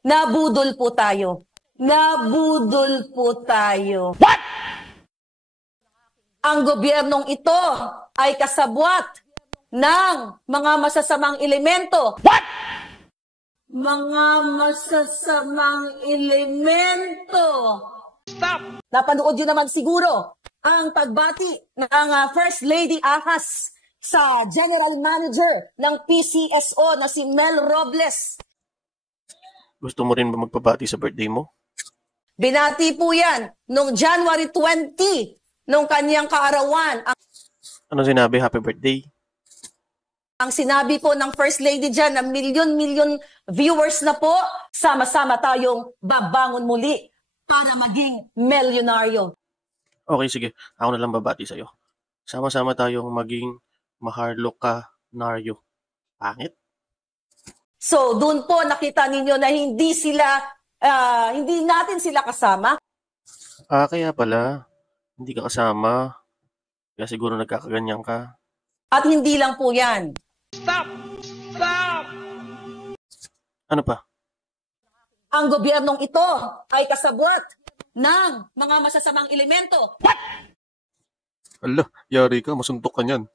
Nabudol po tayo. Nabudol po tayo. What? Ang gobyernong ito ay kasabwat ng mga masasamang elemento. What? Mga masasamang elemento. Stop! Napanood yun naman siguro ang pagbati ng First Lady Ahas sa General Manager ng PCSO na si Mel Robles. Gusto mo rin ba magpabati sa birthday mo? Binati po yan noong January 20, nung kanyang kaarawan. Ano sinabi? Happy birthday? Ang sinabi po ng First Lady dyan na milyon-milyon viewers na po, sama-sama tayong babangon muli para maging milyonaryo. Okay, sige. Ako na lang babati sa'yo. Sama-sama tayong maging maharloka-naryo. Pangit? So, doon po nakita ninyo na hindi natin sila kasama. Kaya pala. Hindi ka kasama. Kaya siguro nagkakaganyan ka. At hindi lang po yan. Stop! Stop! Ano pa? Ang gobyernong ito ay kasabwat ng mga masasamang elemento. Ala, yari ka. Masuntok ka niyan.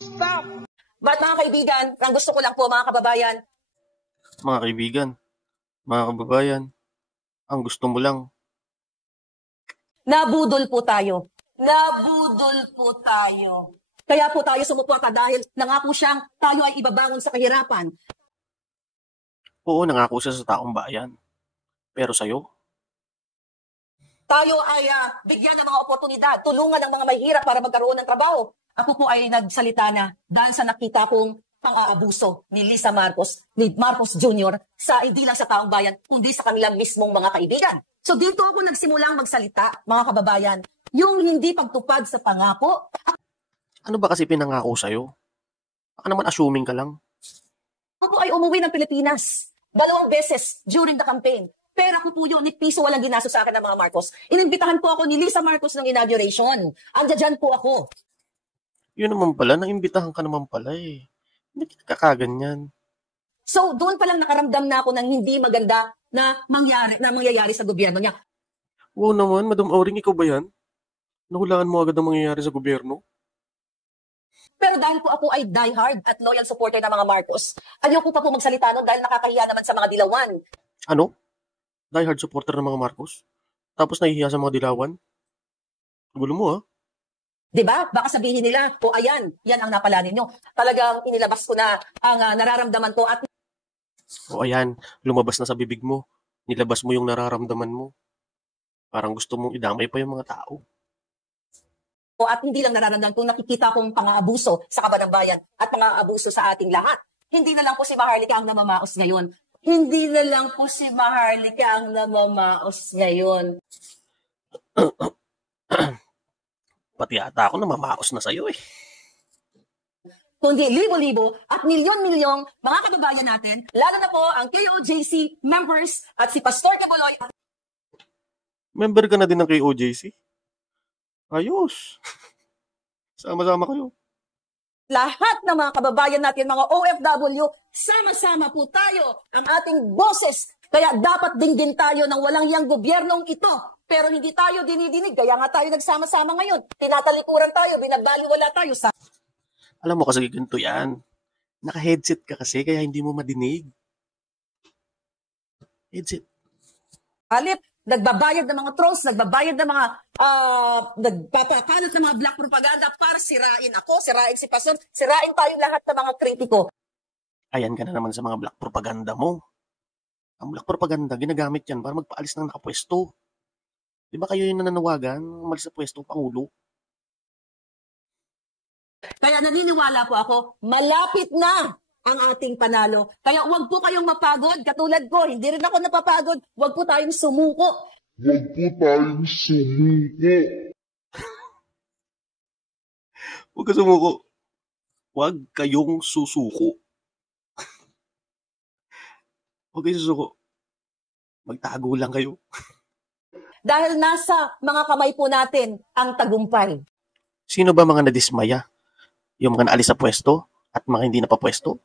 Stop! But mga kaibigan, ang gusto ko lang po mga kababayan, Mga kaibigan, mga kababayan, ang gusto mo lang. nabudol po tayo. Nabudol po tayo. Kaya po tayo sumuporta dahil nangako siyang tayo ay ibabangon sa kahirapan. Oo, nangako siya sa taong bayan. Pero sa'yo, Tayo ay bigyan ng mga oportunidad, tulungan ng mga mahihirap para magkaroon ng trabaho. Ako po ay nagsalita na dahil sa nakita kong pang-aabuso ni Lisa Marcos, ni Marcos Jr. sa hindi lang sa taong bayan, kundi sa kanilang mismong mga kaibigan. So dito ako nagsimulang magsalita, mga kababayan, yung hindi pagtupad sa pangako. ano ba kasi pinangako sa'yo? Baka naman assuming ka lang. Ako ay umuwi ng Pilipinas 2 beses during the campaign. Pera ko po yun, ni piso walang ginaso sa akin ng mga Marcos. Inimbitahan po ako ni Lisa Marcos ng inauguration. Andiyan po ako. Yun naman pala, naimbitahan ka naman pala eh. Hindi ka kakaganyan. So doon pa lang nakaramdam na ako ng hindi maganda na mangyayari sa gobyerno niya. Oo naman, Madam Auring, ikaw ba yan? Nahulaan mo agad ang mangyayari sa gobyerno? Pero dahil po ako ay diehard at loyal supporter ng mga Marcos, ayoko pa po magsalita nun dahil nakakahiya naman sa mga dilawan. Ano? Die hard supporter ng mga Marcos? Tapos nahihiya sa mga dilawan? Gulo mo ah. Diba? Baka sabihin nila, o ayan, yan ang napala ninyo. Talagang inilabas ko na ang nararamdaman ko at O ayan, lumabas na sa bibig mo. Nilabas mo yung nararamdaman mo. Parang gusto mong idamay pa yung mga tao. hindi lang nararamdaman kung nakikita kong pang-aabuso sa kaban ng bayan at pang-aabuso sa ating lahat. Hindi na lang po si Maharlika ang namamaos ngayon. Hindi na lang po si Maharlika ang namamaos ngayon. Pati ata ako namamaos na sa'yo eh. Kundi libo-libo at milyon-milyong mga kababayan natin, lalo na po ang KOJC members at si Pastor Quebuloy. Member ka na din ng KOJC? Ayos. Sama-sama kayo. Lahat ng mga kababayan natin, mga OFW, sama-sama po tayo ang ating boses. Kaya dapat din tayo ng walang yang gobyernong ito. Pero hindi tayo dinidinig. Kaya nga tayo nagsama-sama ngayon. Tinatalikuran tayo, binabaliwala tayo. Alam mo kasi ganito yan. Naka-headset ka kasi kaya hindi mo madinig. Headset. Alip, nagbabayad ng mga trolls, nagbabayad ng mga nagpapakalat ng mga black propaganda para sirain ako, sirain si Pastor, sirain tayo lahat ng mga kritiko. Ayan ka na naman sa mga black propaganda mo. Ang black propaganda, ginagamit yan para magpaalis ng nakapwesto. Di ba kayo yung nananawagan, umalis sa pwesto, Pangulo? Kaya naniniwala po ako, malapit na ang ating panalo. Kaya huwag po kayong mapagod, katulad ko, hindi rin ako napapagod, huwag po tayong sumuko. Huwag po tayong sumuko. Huwag ka sumuko. Huwag kayong susuko. Huwag kayong susuko. Magtago lang kayo. Dahil nasa mga kamay po natin ang tagumpay. Sino ba mga nadismaya? Yung mga naalis sa pwesto at mga hindi napapwesto?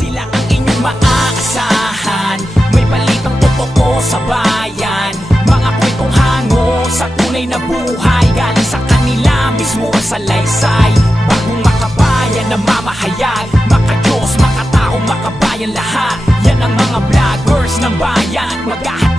Sila ang inyong maaasahan, may balitang totoo sa bayan. Mga kwentong hango sa tunay na buhay, galing sa kanila mismo ang salaysay. Bagong makabayan na mamahayag, makadiyos, makatao, makabayan lahat. Yan ang mga vloggers ng bayan, maghahanap